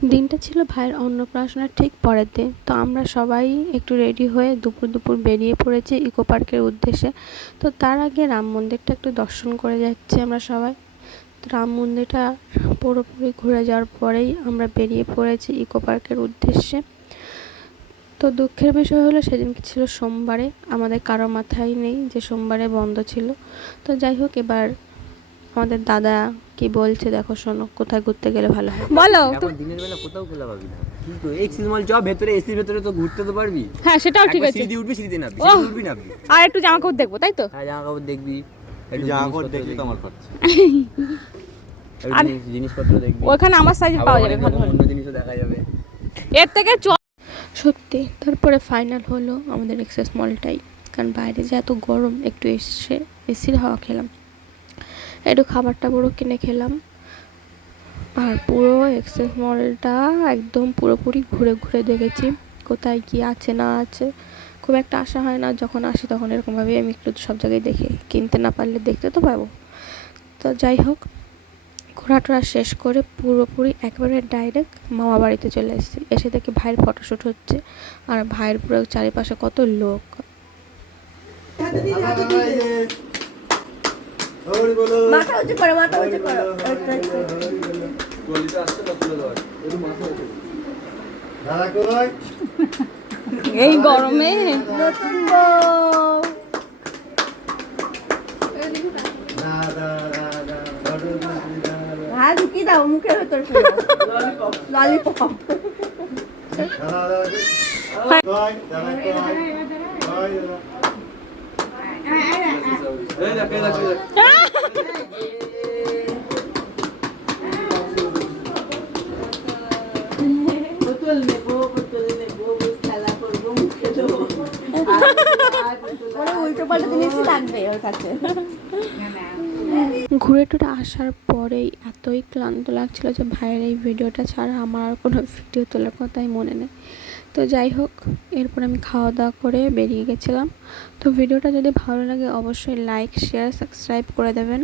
দিনটা ছিল ভাইয়ের অন্নপ্রাশনের ঠিক পরের দিন। তো আমরা সবাই একটু রেডি হয়ে দুপুর বেরিয়ে পড়েছি ইকো পার্কের উদ্দেশ্যে। তো তার আগে রাম মন্দিরটা একটু দর্শন করে যাচ্ছি আমরা সবাই। তো রাম মন্দিরটা পুরোপুরি ঘুরে যাওয়ার পরেই আমরা বেরিয়ে পড়েছি ইকো পার্কের উদ্দেশ্যে। তো দুঃখের বিষয় হলো সেদিনকে ছিল সোমবারে, আমাদের কারো মাথায় নেই যে সোমবারে বন্ধ ছিল। তো যাই হোক, এবার আমাদের দাদা কি বলছে দেখো, শোনো কোথায় ঘুরতে গেলে ভালো হয় বলো। এখন দিনের বেলা কোথাও খোলা পাবি না, কিন্তু এক্সিস মল চ ভেতরে, এসির ভেতরে তো ঘুরতে তো পারবি। হ্যাঁ সেটাও ঠিক আছে, সিঁড়ি উঠবি, সিঁড়িতে নামবি, সিঁড়ি উঠবি নামবি, আর একটু জামা কাপড় দেখবো, তাই তো? হ্যাঁ জামা কাপড় দেখবি, একটু জামা কাপড় দেখবি তো আমার খরচ। জিনিসপত্র দেখবি, ওখানে আমার সাইজে পাওয়া যাবে ভালো ভালো, অন্য জিনিসও দেখা যাবে এর থেকে সত্যি। তারপরে ফাইনাল হলো আমাদের এক্সেস মলটাই, কারণ বাইরে যে এত গরম, একটু এসে এসির হাওয়া খেলাম, একটু খাবারটা পুরো কিনে খেলাম। আর পুরো এক্সেস মলটা একদম পুরোপুরি ঘুরে ঘুরে দেখেছি কোথায় কি আছে না আছে। খুব একটা আশা হয় না, যখন আসি তখন এরকমভাবেই আমি একটু সব জায়গায় দেখি, কিনতে না পারলে দেখতে তো পাবো। তো যাই হোক, ঘোরাটোরা শেষ করে পুরোপুরি একবারে ডাইরেক্ট মামা বাড়িতে চলে এসেছি। এসে দেখি ভাইয়ের ফটোশ্যুট হচ্ছে, আর ভাইয়ের পুরো চারিপাশে কত লোক। মাথা উঁচু করো, মাথা উঁচু করো। এই গরমে নতুন বউ। হ্যাঁ ঢুকিয়ে দাও মুখের ভেতর, ললিপপ। উল্টো পাল্টা জিনিসই লাগবে ওর কাছে। ঘুরে টুরে আসার পরেই এতই ক্লান্ত লাগছিল যে ভাইয়ের এই ভিডিওটা ছাড়া আমার আর কোনো ভিডিও তোলার কথাই মনে নেই। তো যাই হোক, এরপর আমি খাওয়া দাওয়া করে বেরিয়ে গেছিলাম। তো ভিডিওটা যদি ভালো লাগে অবশ্যই লাইক, শেয়ার, সাবস্ক্রাইব করে দেবেন।